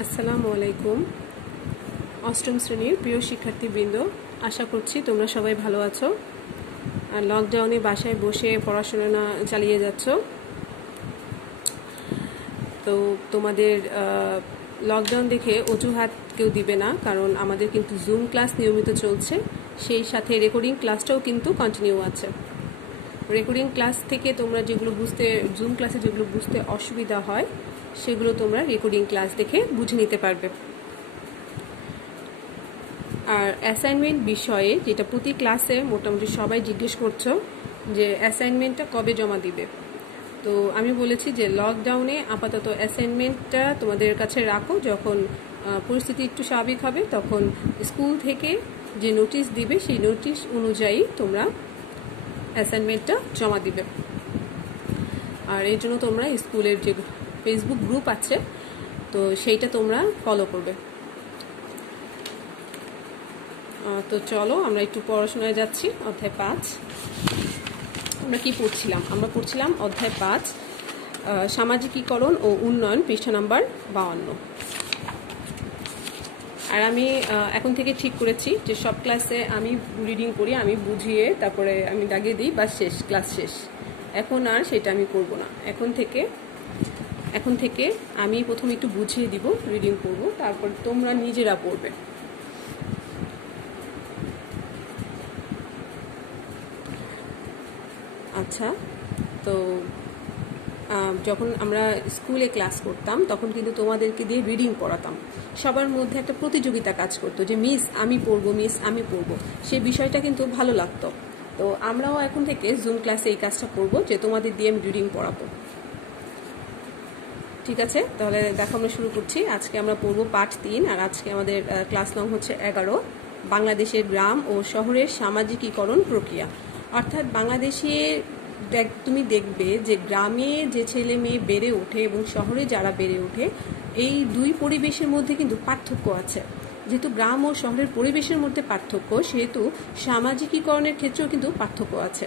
আসসালামু আলাইকুম। অষ্টম শ্রেণীর প্রিয় শিক্ষার্থীবৃন্দ, আশা করছি তোমরা সবাই ভালো আছো আর লকডাউনে বাসায় বসে পড়াশোনা চালিয়ে যাচ্ছ। তো তোমাদের লকডাউন দেখে অজুহাত কেউ দিবে না, কারণ আমাদের কিন্তু জুম ক্লাস নিয়মিত চলছে, সেই সাথে রেকর্ডিং ক্লাসটাও কিন্তু কন্টিনিউ আছে। রেকর্ডিং ক্লাস থেকে তোমরা জুম ক্লাসে যেগুলো বুঝতে অসুবিধা হয় সেগুলো তোমরা রেকর্ডিং ক্লাস দেখে বুঝে নিতে পারবে। আর অ্যাসাইনমেন্ট বিষয়ে যেটা প্রতি ক্লাসে মোটামুটি সবাই জিজ্ঞেস করছো যে অ্যাসাইনমেন্টটা কবে জমা দিবে, তো আমি বলেছি যে লকডাউনে আপাতত অ্যাসাইনমেন্টটা তোমাদের কাছে রাখো, যখন পরিস্থিতি একটু স্বাভাবিক হবে তখন স্কুল থেকে যে নোটিশ দিবে সেই নোটিশ অনুযায়ী তোমরা অ্যাসাইনমেন্টটা জমা দিবে। আর এই জন্য তোমরা স্কুলের যে ফেসবুক গ্রুপ আছে তো সেইটা তোমরা ফলো করবে। তো চলো আমরা একটু পড়াশোনায় যাচ্ছি। অধ্যায় 5 আমরা কি পড়ছিলাম? আমরা পড়ছিলাম অধ্যায় 5 সামাজিকীকরণ ও উন্নয়ন, পৃষ্ঠা নাম্বার 52। আর আমি এখন থেকে ঠিক করেছি যে সব ক্লাসে আমি রিডিং করি, আমি বুঝিয়ে তারপরে আমি দাগিয়ে দিই, বা শেষ ক্লাস শেষ। এখন আর সেটা আমি করব না। এখন থেকে আমি প্রথমে একটু বুঝিয়ে দিব, রিডিং করব, তারপর তোমরা নিজেরা পড়বে। আচ্ছা, তো যখন আমরা স্কুলে ক্লাস করতাম তখন কিন্তু তোমাদেরকে দিয়ে রিডিং পড়াতাম। সবার মধ্যে একটা প্রতিযোগিতা কাজ করতো যে মিস আমি পড়বো, মিস আমি পড়বো, সেই বিষয়টা কিন্তু ভালো লাগতো। তো আমরাও এখন থেকে জুম ক্লাসে এই কাজটা করবো যে তোমাদের দিয়ে আমি রিডিং পড়াবো। ঠিক আছে, তাহলে দেখো আমরা শুরু করছি। আজকে আমরা পড়বো পাঠ 3, আর আজকে আমাদের ক্লাস নং হচ্ছে 11, বাংলাদেশের গ্রাম ও শহরের সামাজিকীকরণ প্রক্রিয়া। অর্থাৎ বাংলাদেশে তুমি দেখবে যে গ্রামে যে ছেলে মেয়ে বেড়ে ওঠে এবং শহরে যারা বেড়ে ওঠে, এই দুই পরিবেশের মধ্যে কিন্তু পার্থক্য আছে। যেহেতু গ্রাম ও শহরের পরিবেশের মধ্যে পার্থক্য, সেহেতু সামাজিকীকরণের ক্ষেত্রেও কিন্তু পার্থক্য আছে।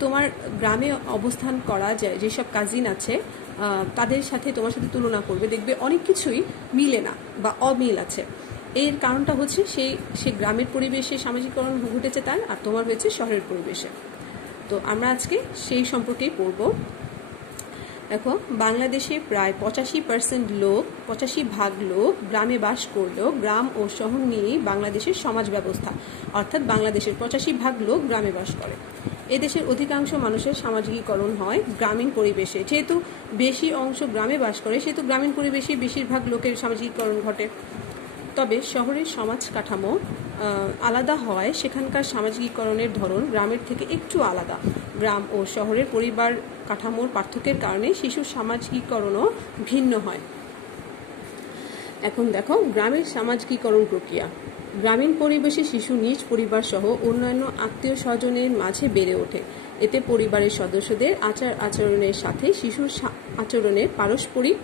তোমার গ্রামে অবস্থান করা যায় যেসব কাজিন আছে তাদের সাথে তোমার সাথে তুলনা করবে, দেখবে অনেক কিছুই মিলে না বা অমিল আছে। এর কারণটা হচ্ছে সেই গ্রামের পরিবেশে সামাজিকীকরণ ঘটেছে তার, আর তোমার হয়েছে শহরের পরিবেশে। তো আমরা আজকে সেই সম্পর্কেই পড়ব। দেখো, বাংলাদেশে প্রায় 85% লোক গ্রামে বাস করলেও গ্রাম ও শহর নিয়েই বাংলাদেশের সমাজ ব্যবস্থা, অর্থাৎ বাংলাদেশের 85% লোক গ্রামে বাস করে। এদেশের অধিকাংশ মানুষের সামাজিকীকরণ হয় গ্রামীণ পরিবেশে। যেহেতু বেশি অংশ গ্রামে বাস করে, সেহেতু গ্রামীণ পরিবেশে বেশিরভাগ লোকের সামাজিকীকরণ ঘটে। তবে শহরের সমাজ কাঠামো আলাদা হয়, সেখানকার সামাজিকীকরণের ধরন গ্রামের থেকে একটু আলাদা। গ্রাম ও শহরের পরিবার কাঠামোর পার্থক্যের কারণে শিশুর সামাজিকীকরণও ভিন্ন হয়। এখন দেখো গ্রামের সামাজিকীকরণ প্রক্রিয়া। গ্রামীণ পরিবেশে শিশু নিজ পরিবার সহ অন্যান্য আত্মীয় স্বজনের মাঝে বেড়ে ওঠে। এতে পরিবারের সদস্যদের আচার আচরণের সাথে শিশুর আচরণের পারস্পরিক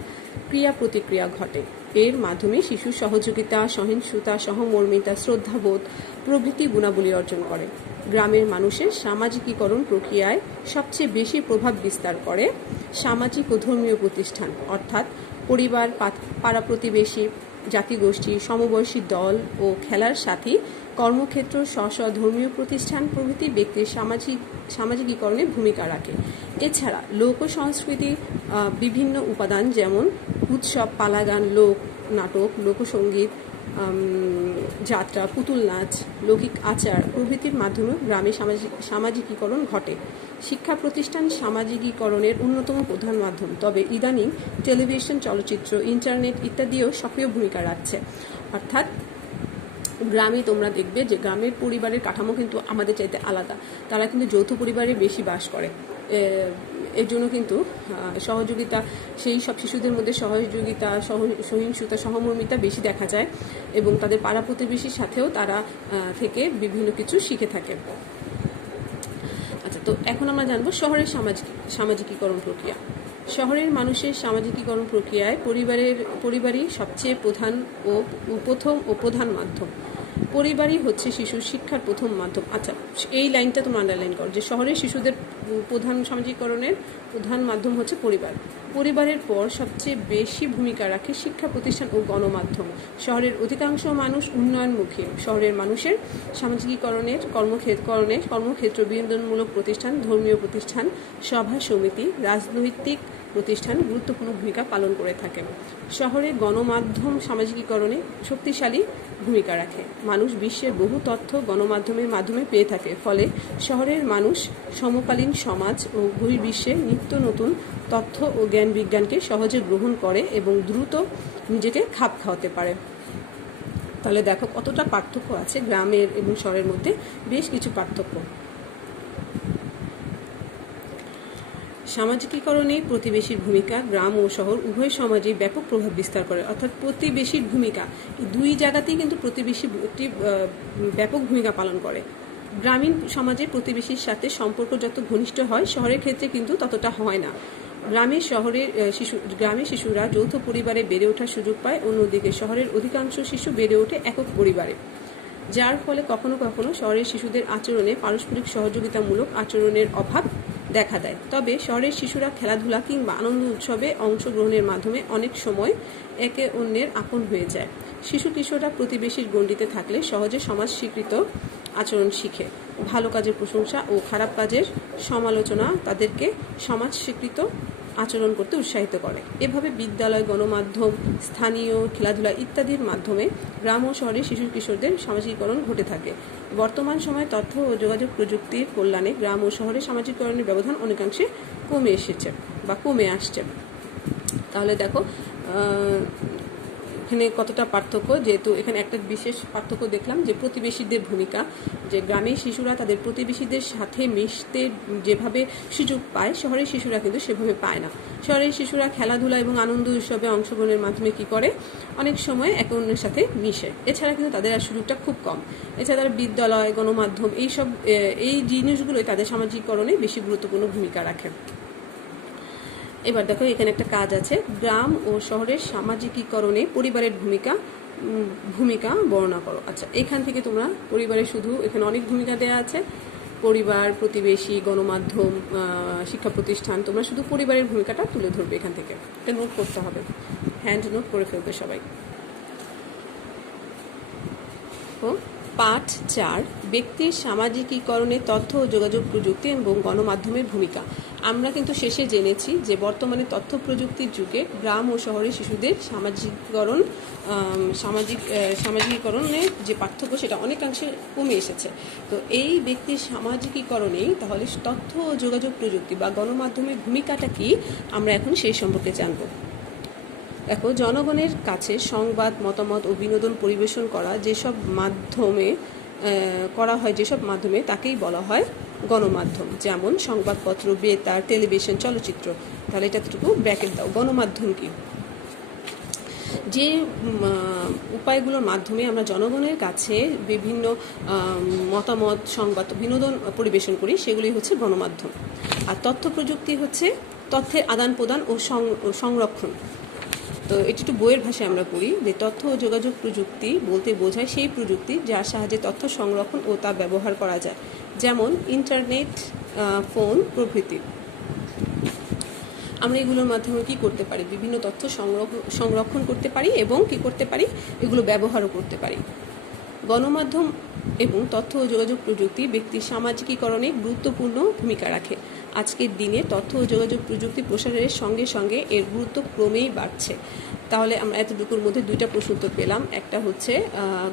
ক্রিয়া প্রতিক্রিয়া ঘটে। এর মাধ্যমে শিশু সহযোগিতা, সহিষ্ণুতা, সহমর্মিতা, শ্রদ্ধাবোধ প্রভৃতি গুণাবলী অর্জন করে। গ্রামের মানুষের সামাজিকীকরণ প্রক্রিয়ায় সবচেয়ে বেশি প্রভাব বিস্তার করে সামাজিক ও ধর্মীয় প্রতিষ্ঠান, অর্থাৎ পরিবার, পাড়া প্রতিবেশী, জাতিগোষ্ঠী, সমবয়সী দল ও খেলার সাথী, কর্মক্ষেত্র, স্ব ধর্মীয় প্রতিষ্ঠান প্রভৃতি ব্যক্তির সামাজিকীকরণে ভূমিকা রাখে। এছাড়া লোক সংস্কৃতি বিভিন্ন উপাদান যেমন উৎসব, পালাগান, লোক নাটক, লোকসঙ্গীত, যাত্রা, পুতুল নাচ, লৌকিক আচার প্রভৃতির মাধ্যমে গ্রামে সামাজিকীকরণ ঘটে। শিক্ষা প্রতিষ্ঠান সামাজিকীকরণের অন্যতম প্রধান মাধ্যম, তবে ইদানিং টেলিভিশন, চলচ্চিত্র, ইন্টারনেট ইত্যাদিও সক্রিয় ভূমিকা রাখছে। অর্থাৎ গ্রামে তোমরা দেখবে যে গ্রামের পরিবারের কাঠামো কিন্তু আমাদের চাইতে আলাদা। তারা কিন্তু যৌথ পরিবারে বেশি বাস করে। এর জন্য কিন্তু সহযোগিতা, সেই সব শিশুদের মধ্যে সহযোগিতা, সহিষ্ণুতা, সহমর্মিতা বেশি দেখা যায়, এবং তাদের পাড়া প্রতিবেশীর সাথেও তারা থেকে বিভিন্ন কিছু শিখে থাকে। আচ্ছা, তো এখন আমরা জানবো শহরের সামাজিকীকরণ প্রক্রিয়া। শহরের মানুষের সামাজিকীকরণ প্রক্রিয়ায় পরিবারই সবচেয়ে প্রথম ও প্রধান মাধ্যম। পরিবারই হচ্ছে শিশুর শিক্ষার প্রথম মাধ্যম। আচ্ছা, এই লাইনটা তোমরা আন্ডারলাইন করো যে শহরের শিশুদের প্রধান সামাজিকীকরণের প্রধান মাধ্যম হচ্ছে পরিবার। পরিবারের পর সবচেয়ে বেশি ভূমিকা রাখে শিক্ষা প্রতিষ্ঠান ও গণমাধ্যম। শহরের অধিকাংশ মানুষ উন্নয়নমুখী। শহরের মানুষের সামাজিকীকরণের কর্মক্ষেত্র, বিনোদনমূলক প্রতিষ্ঠান, ধর্মীয় প্রতিষ্ঠান, সভা সমিতি, রাজনৈতিক প্রতিষ্ঠান গুরুত্বপূর্ণ ভূমিকা পালন করে থাকে। শহরে গণমাধ্যম সামাজিকীকরণে শক্তিশালী ভূমিকা রাখে। মানুষ বিশ্বের বহু তথ্য গণমাধ্যমের মাধ্যমে পেয়ে থাকে, ফলে শহরের মানুষ সমকালীন সমাজ ও বহির্বিশ্বের নিত্য নতুন তথ্য ও জ্ঞান বিজ্ঞানকে সহজে গ্রহণ করে এবং দ্রুত নিজেকে খাপ খাওয়াতে পারে। তাহলে দেখো কতটা পার্থক্য আছে গ্রামের এবং শহরের মধ্যে, বেশ কিছু পার্থক্য। সামাজিকীকরণে প্রতিবেশীর ভূমিকা গ্রাম ও শহর উভয় সমাজে ব্যাপক প্রভাব বিস্তার করে। অর্থাৎ প্রতিবেশীর ভূমিকা দুই জায়গাতেই কিন্তু প্রতিবেশী একটি ব্যাপক ভূমিকা পালন করে। গ্রামীণ সমাজে প্রতিবেশীর সাথে সম্পর্ক যত ঘনিষ্ঠ হয়, শহরের ক্ষেত্রে কিন্তু ততটা হয় না। গ্রামের শিশুরা যৌথ পরিবারে বেড়ে ওঠার সুযোগ পায়, অন্যদিকে শহরের অধিকাংশ শিশু বেড়ে ওঠে একক পরিবারে, যার ফলে কখনো কখনো শহরের শিশুদের আচরণে পারস্পরিক সহযোগিতামূলক আচরণের অভাব দেখা দেয়। তবে শহরের শিশুরা খেলাধুলা কিংবা আনন্দ উৎসবে অংশগ্রহণের মাধ্যমে অনেক সময় একে অন্যের আপন হয়ে যায়। শিশু কিশোররা প্রতিবেশীর গণ্ডিতে থাকলে সহজে সমাজ স্বীকৃত আচরণ শিখে। ভালো কাজের প্রশংসা ও খারাপ কাজের সমালোচনা তাদেরকে সমাজ স্বীকৃত আচরণ করতে উৎসাহিত করে। এভাবে বিদ্যালয়, গণমাধ্যম, স্থানীয় খেলাধুলা ইত্যাদির মাধ্যমে গ্রাম ও শহরের শিশু কিশোরদের সামাজিকীকরণ ঘটে থাকে। বর্তমান সময়ে তথ্য ও যোগাযোগ প্রযুক্তির কল্যাণে গ্রাম ও শহরের সামাজিকীকরণের ব্যবধান অনেকাংশে কমে আসছে। তাহলে দেখো এখানে কতটা পার্থক্য, যেহেতু এখানে একটা বিশেষ পার্থক্য দেখলাম যে প্রতিবেশীদের ভূমিকা, যে গ্রামের শিশুরা তাদের প্রতিবেশীদের সাথে মিশতে যেভাবে সুযোগ পায়, শহরের শিশুরা কিন্তু সেভাবে পায় না। শহরের শিশুরা খেলাধুলা এবং আনন্দ উৎসবে অংশগ্রহণের মাধ্যমে কি করে, অনেক সময় একে অন্যের সাথে মিশে। এছাড়া কিন্তু তাদের আর সুযোগটা খুব কম। এছাড়া তারা বিদ্যালয়, গণমাধ্যম এই জিনিসগুলোই তাদের সামাজিকীকরণে বেশি গুরুত্বপূর্ণ ভূমিকা রাখে। এবার দেখো এখানে একটা কাজ আছে, গ্রাম ও শহরের সামাজিকীকরণে পরিবারের ভূমিকা বর্ণনা করো। আচ্ছা, এখান থেকে তোমরা পরিবারের এখানে অনেক ভূমিকা দেওয়া আছে, পরিবার, প্রতিবেশী, গণমাধ্যম, শিক্ষা প্রতিষ্ঠান। তোমরা শুধু পরিবারের ভূমিকাটা তুলে ধরবে, এখান থেকে এটা নোট করতে হবে, হ্যান্ড নোট করে ফেলবে সবাই। পাঠ 4, ব্যক্তির সামাজিকীকরণে তথ্য ও যোগাযোগ প্রযুক্তি এবং গণমাধ্যমের ভূমিকা। আমরা কিন্তু শেষে জেনেছি যে বর্তমানে তথ্য প্রযুক্তির যুগে গ্রাম ও শহরের শিশুদের সামাজিকীকরণের যে পার্থক্য সেটা অনেকাংশে কমে এসেছে। তো এই ব্যক্তির সামাজিকীকরণেই তাহলে তথ্য ও যোগাযোগ প্রযুক্তি বা গণমাধ্যমের ভূমিকাটা কি, আমরা এখন সেই সম্পর্কে জানব। দেখো, জনগণের কাছে সংবাদ, মতামত ও বিনোদন পরিবেশন যেসব মাধ্যমে তাকেই বলা হয় গণমাধ্যম। যেমন সংবাদপত্র, বেতার, টেলিভিশন, চলচ্চিত্র। তাহলে এটাটুকু ব্র্যাকেট দাও। গণমাধ্যম কি? যে উপায়গুলোর মাধ্যমে আমরা জনগণের কাছে বিভিন্ন মতামত, সংবাদ, বিনোদন পরিবেশন করি, সেগুলি হচ্ছে গণমাধ্যম। আর তথ্য প্রযুক্তি হচ্ছে তথ্যের আদান প্রদান ও সংরক্ষণ। তো এটি একটু বইয়ের ভাষায় আমরা পড়ি যে তথ্য ও যোগাযোগ প্রযুক্তি বলতে বোঝায় সেই প্রযুক্তি যার সাহায্যে তথ্য সংরক্ষণ ও তা ব্যবহার করা যায়, যেমন ইন্টারনেট, ফোন প্রভৃতি। আমরা এগুলোর মাধ্যমে কি করতে পারি, বিভিন্ন তথ্য সংরক্ষণ করতে পারি এবং কি করতে পারি, এগুলো ব্যবহারও করতে পারি। গণমাধ্যম এবং তথ্য ও যোগাযোগ প্রযুক্তি ব্যক্তির সামাজিকীকরণে গুরুত্বপূর্ণ ভূমিকা রাখে। আজকের দিনে তথ্য ও যোগাযোগ প্রযুক্তি প্রসারের সঙ্গে সঙ্গে এর গুরুত্ব ক্রমেই বাড়ছে। তাহলে আমরা এতটুকুর মধ্যে দুইটা প্রশ্ন উত্তর পেলাম। একটা হচ্ছে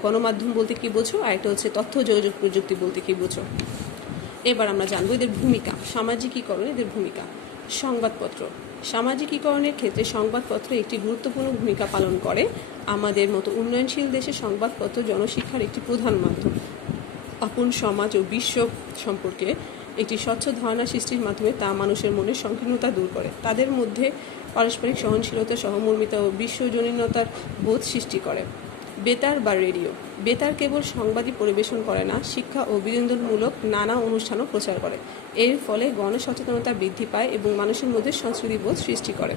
গণমাধ্যম বলতে কি বোঝো, আর একটা হচ্ছে তথ্য ও যোগাযোগ প্রযুক্তি বলতে কি বোঝো। এবার আমরা জানবো এদের ভূমিকা, সামাজিকীকরণে এদের ভূমিকা। সংবাদপত্র। সামাজিকীকরণের ক্ষেত্রে সংবাদপত্র একটি গুরুত্বপূর্ণ ভূমিকা পালন করে। আমাদের মতো উন্নয়নশীল দেশে সংবাদপত্র জনশিক্ষার একটি প্রধান মাধ্যম। আপন সমাজ ও বিশ্ব সম্পর্কে একটি স্বচ্ছ ধারণা সৃষ্টির মাধ্যমে তা মানুষের মনের সংকীর্ণতা দূর করে, তাদের মধ্যে পারস্পরিক সহনশীলতা, সহমর্মিতা ও বিশ্বজনীনতার বোধ সৃষ্টি করে। বেতার বা রেডিও। বেতার কেবল সংবাদই পরিবেশন করে না, শিক্ষা ও বিনোদনমূলক নানা অনুষ্ঠানও প্রচার করে। এর ফলে গণসচেতনতা বৃদ্ধি পায় এবং মানুষের মধ্যে সংস্কৃতিবোধ সৃষ্টি করে।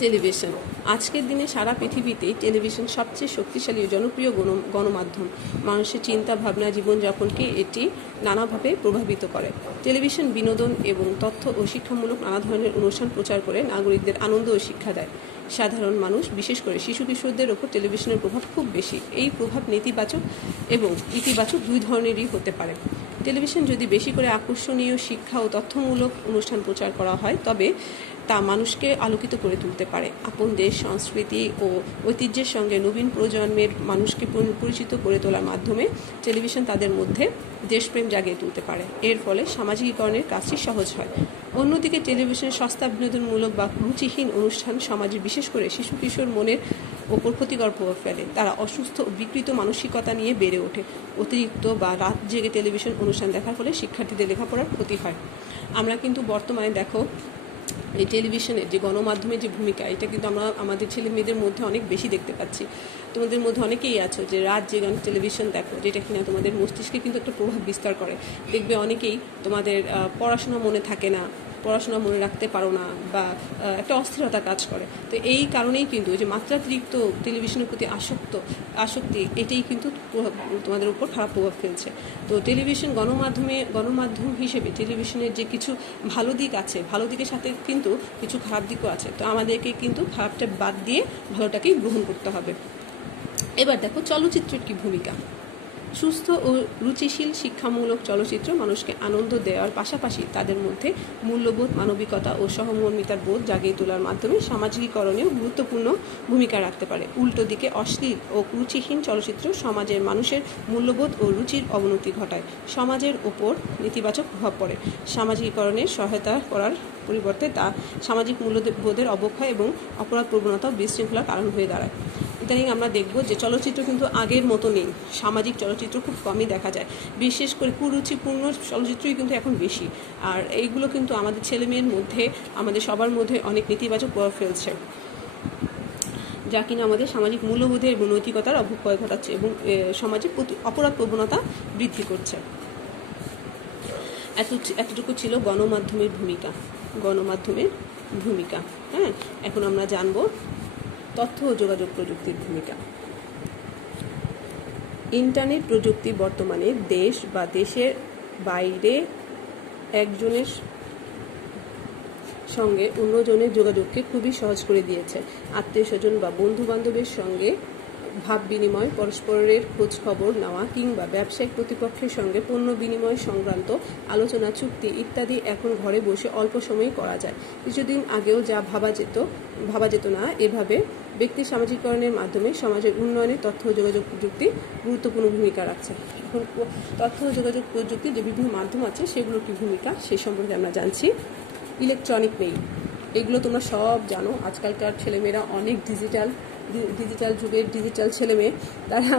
টেলিভিশন। আজকের দিনে সারা পৃথিবীতেই টেলিভিশন সবচেয়ে শক্তিশালী ও জনপ্রিয় গণমাধ্যম। মানুষের চিন্তা ভাবনা জীবনযাপনকে এটি নানাভাবে প্রভাবিত করে। টেলিভিশন বিনোদন এবং তথ্য ও শিক্ষামূলক নানা ধরনের অনুষ্ঠান প্রচার করে নাগরিকদের আনন্দ ও শিক্ষা দেয়। সাধারণ মানুষ, বিশেষ করে শিশু কিশোরদের ওপর টেলিভিশনের প্রভাব খুব বেশি। এই প্রভাব নেতিবাচক এবং ইতিবাচক দুই ধরনেরই হতে পারে। টেলিভিশন যদি বেশি করে আকর্ষণীয় শিক্ষা ও তথ্যমূলক অনুষ্ঠান প্রচার করা হয়, তবে তা মানুষকে আলোকিত করে তুলতে পারে। আপন দেশ, সংস্কৃতি ও ঐতিহ্যের সঙ্গে নবীন প্রজন্মের মানুষকে পরিচিত করে তোলার মাধ্যমে টেলিভিশন তাদের মধ্যে দেশপ্রেম জাগিয়ে তুলতে পারে। এর ফলে সামাজিকীকরণের কাজটি সহজ হয়। অন্যদিকে টেলিভিশনের সস্তা বিনোদনমূলক বা রুচিহীন অনুষ্ঠান সমাজে, বিশেষ করে শিশু কিশোর মনের ওপর ক্ষতিকর প্রভাব ফেলে। তারা অসুস্থ ও বিকৃত মানসিকতা নিয়ে বেড়ে ওঠে। অতিরিক্ত বা রাত জেগে টেলিভিশন অনুষ্ঠান দেখার ফলে শিক্ষার্থীদের লেখাপড়ার ক্ষতি হয়। আমরা কিন্তু বর্তমানে দেখো এই টেলিভিশনের যে গণমাধ্যমের যে ভূমিকা, এটা কিন্তু আমরা আমাদের ছেলে মেয়েদের মধ্যে অনেক বেশি দেখতে পাচ্ছি। তোমাদের মধ্যে অনেকেই আছো যে রাত জেগে টেলিভিশন দেখো, যেটা কিনা তোমাদের মস্তিষ্কে কিন্তু একটা প্রভাব বিস্তার করে। দেখবে অনেকেই তোমাদের পড়াশোনা মনে থাকে না, পড়াশোনা মনে রাখতে পারো না, বা একটা অস্থিরতা কাজ করে। তো এই কারণেই কিন্তু যে মাত্রাতিরিক্ত টেলিভিশনের প্রতি আসক্তি, এটাই কিন্তু তোমাদের উপর খারাপ প্রভাব ফেলছে। তো টেলিভিশন গণমাধ্যম হিসেবে টেলিভিশনের যে কিছু ভালো দিক আছে, ভালো দিকের সাথে কিন্তু কিছু খারাপ দিকও আছে। তো আমাদেরকে কিন্তু খারাপটা বাদ দিয়ে ভালোটাকেই গ্রহণ করতে হবে। এবার দেখো চলচ্চিত্রের কি ভূমিকা। সুস্থ ও রুচিশীল শিক্ষামূলক চলচ্চিত্র মানুষকে আনন্দ দেওয়ার পাশাপাশি তাদের মধ্যে মূল্যবোধ, মানবিকতা ও সহমর্মিতার বোধ জাগিয়ে তোলার মাধ্যমে সামাজিকীকরণেও গুরুত্বপূর্ণ ভূমিকা রাখতে পারে। উল্টো দিকে অশ্লীল ও রুচিহীন চলচ্চিত্র সমাজের মানুষের মূল্যবোধ ও রুচির অবনতি ঘটায়, সমাজের ওপর নেতিবাচক প্রভাব পড়ে। সামাজিকীকরণের সহায়তা করার পরিবর্তে তা সামাজিক মূল্যবোধের অবক্ষয় এবং অপরাধ প্রবণতা ও বিশৃঙ্খলার কারণ হয়ে দাঁড়ায়। ইদানিং আমরা দেখব যে চলচ্চিত্র কিন্তু আগের মতো নেই। সামাজিক চলচ্চিত্র খুব কমই দেখা যায়। বিশেষ করে কুরুচিপূর্ণ চলচ্চিত্রই কিন্তু এখন বেশি। আর এইগুলো কিন্তু আমাদের ছেলেমেয়ের মধ্যে, আমাদের সবার মধ্যে অনেক নেতিবাচক প্রভাব ফেলছে, যা কিনা আমাদের সামাজিক মূল্যবোধের এবং নৈতিকতার অবক্ষয় ঘটাচ্ছে এবং সমাজে অপরাধ প্রবণতা বৃদ্ধি করছে। এতটুকু ছিল গণমাধ্যমের ভূমিকা। হ্যাঁ, এখন আমরা জানব তথ্য ও যোগাযোগ প্রযুক্তির ভূমিকা। ইন্টারনেট প্রযুক্তি বর্তমানে দেশ বা দেশের বাইরে একজনের সঙ্গে অন্যজনের যোগাযোগকে খুবই সহজ করে দিয়েছে। আত্মীয় স্বজন বা বন্ধু বান্ধবের সঙ্গে ভাব বিনিময়, পরস্পরের খোঁজ খবর নেওয়া কিংবা ব্যবসায়িক প্রতিপক্ষের সঙ্গে পণ্য বিনিময় সংক্রান্ত আলোচনা, চুক্তি ইত্যাদি এখন ঘরে বসে অল্প সময়েই করা যায়। কিছুদিন আগেও যা ভাবা যেত না, এভাবে ব্যক্তি সামাজিকীকরণের মাধ্যমে সমাজের উন্নয়নে তথ্য ও যোগাযোগ প্রযুক্তি গুরুত্বপূর্ণ ভূমিকা রাখছে। এখন তথ্য ও যোগাযোগ প্রযুক্তির যে বিভিন্ন মাধ্যম আছে, সেগুলোর কি ভূমিকা সেই সম্পর্কে আমরা জানছি। ইলেকট্রনিক মেইল, এগুলো তোমরা সব জানো। আজকালকার ছেলেমেয়েরা অনেক ডিজিটাল যুগের ডিজিটাল ছেলেমেয়ে, তারা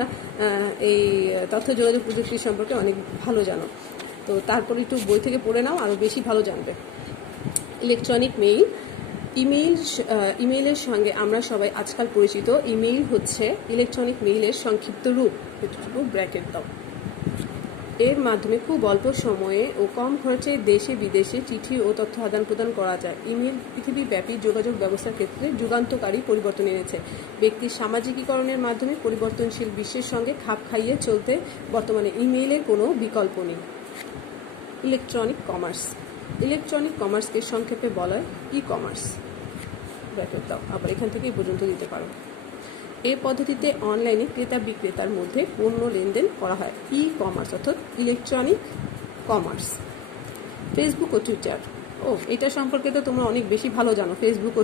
এই তথ্য যোগাযোগ প্রযুক্তি সম্পর্কে অনেক ভালো জানো। তো তারপর একটু বই থেকে পড়ে নাও, আরও বেশি ভালো জানবে। ইলেকট্রনিক মেইল, ইমেইলের সঙ্গে আমরা সবাই আজকাল পরিচিত। ইমেইল হচ্ছে ইলেকট্রনিক মেইলের সংক্ষিপ্ত রূপ। এটুকু ব্র্যাকেট দাও। এর মাধ্যমে খুব অল্প সময়ে ও কম খরচে দেশে বিদেশে চিঠি ও তথ্য আদান প্রদান করা যায়। ইমেল পৃথিবীব্যাপী যোগাযোগ ব্যবস্থার ক্ষেত্রে যুগান্তকারী পরিবর্তন এনেছে। ব্যক্তির সামাজিকীকরণের মাধ্যমে পরিবর্তনশীল বিশ্বের সঙ্গে খাপ খাইয়ে চলতে বর্তমানে ইমেইলের কোনো বিকল্প নেই। ইলেকট্রনিক কমার্সকে সংক্ষেপে বলা হয় ই-কমার্স। ব্র্যাকেট দাও, আবার এখান থেকে এই পর্যন্ত দিতে পারো। এই পদ্ধতিতে অনলাইনে ক্রেতা বিক্রেতার মধ্যে পণ্য লেনদেন করা হয়। ই-কমার্স অর্থাৎ ইলেকট্রনিক কমার্স। ফেসবুক ও টুইটার, এটা সম্পর্কে তো তোমরা অনেক বেশি ভালো জানো। ফেসবুক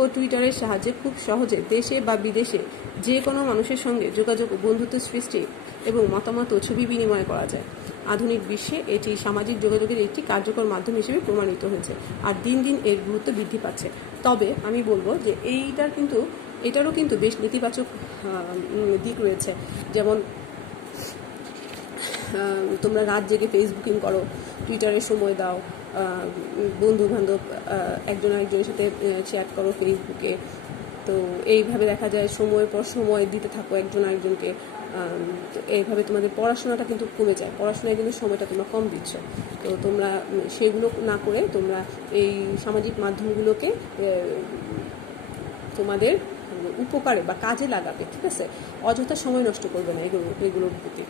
ও টুইটারের সাহায্যে খুব সহজে দেশে বা বিদেশে যে কোনো মানুষের সঙ্গে যোগাযোগ ও বন্ধুত্ব সৃষ্টি এবং মতামত ও ছবি বিনিময় করা যায়। আধুনিক বিশ্বে এটি সামাজিক যোগাযোগের একটি কার্যকর মাধ্যম হিসেবে প্রমাণিত হয়েছে, আর দিন দিন এর গুরুত্ব বৃদ্ধি পাচ্ছে। তবে আমি বলবো যে এটারও কিন্তু বেশ নেতিবাচক দিক রয়েছে। যেমন তোমরা রাত জেগে ফেসবুকিং করো, টুইটারে সময় দাও, বন্ধু বান্ধব একজন আরেকজনের সাথে চ্যাট করো ফেসবুকে। তো এইভাবে দেখা যায় সময়ের পর সময় দিতে থাকো একজন আরেকজনকে। তো এইভাবে তোমাদের পড়াশোনাটা কিন্তু কমে যায়। পড়াশোনায় কিন্তু সময়টা তোমরা কম দিচ্ছ। তো তোমরা সেগুলো না করে তোমরা এই সামাজিক মাধ্যমগুলোকে তোমাদের উপকারে বা কাজে লাগাবে, ঠিক আছে? অযথা সময় নষ্ট করবে না এগুলোর প্রতি।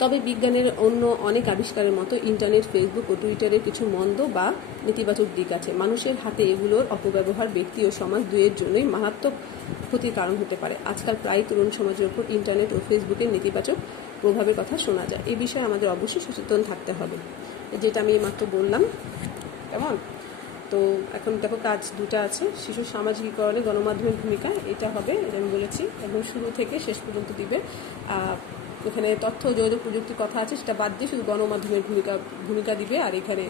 তবে বিজ্ঞানের অন্য অনেক আবিষ্কারের মতো ইন্টারনেট, ফেসবুক ও টুইটারের কিছু মন্দ বা নেতিবাচক দিক আছে। মানুষের হাতে এগুলোর অপব্যবহার ব্যক্তি ও সমাজ দুয়ের জন্যই মারাত্মক ক্ষতির কারণ হতে পারে। আজকাল প্রায় তরুণ সমাজের উপর ইন্টারনেট ও ফেসবুকের নেতিবাচক প্রভাবের কথা শোনা যায়। এই বিষয়ে আমাদের অবশ্যই সচেতন থাকতে হবে, যেটা আমি মাত্র বললাম। কেমন? তো এখন দেখো কাজ দুটো আছে। শিশু সামাজিকীকরণে গণমাধ্যমের ভূমিকা, এটা হবে, এটা আমি বলেছি, একদম শুরু থেকে শেষ পর্যন্ত দিবে। এখানে তথ্য ও যোগাযোগ প্রযুক্তির কথা আছে, সেটা বাদ দিয়ে শুধু গণমাধ্যমের ভূমিকা দিবে। আর এখানে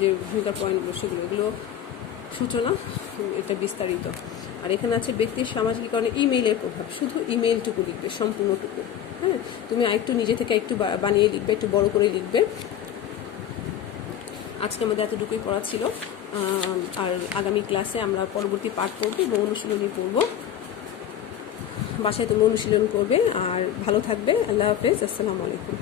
যে ভূমিকার পয়েন্টগুলো এগুলো সূচনা, এটা বিস্তারিত। আর এখানে আছে ব্যক্তির সামাজিকীকরণে ইমেইলের প্রভাব, শুধু ইমেইলটুকু লিখবে, সম্পূর্ণটুকু। হ্যাঁ, তুমি আরেকটু নিজে থেকে একটু বানিয়ে লিখবে, একটু বড় করে লিখবে। আজকে আমাদের এতটুকুই পড়া ছিল। আর আগামী ক্লাসে আমরা পরবর্তী পাঠ পড়বো এবং অনুশীলনী পড়বো। বাসায় তুমি অনুশীলন করবে। আর ভালো থাকবে। আল্লাহ হাফেজ। আসসালামু আলাইকুম।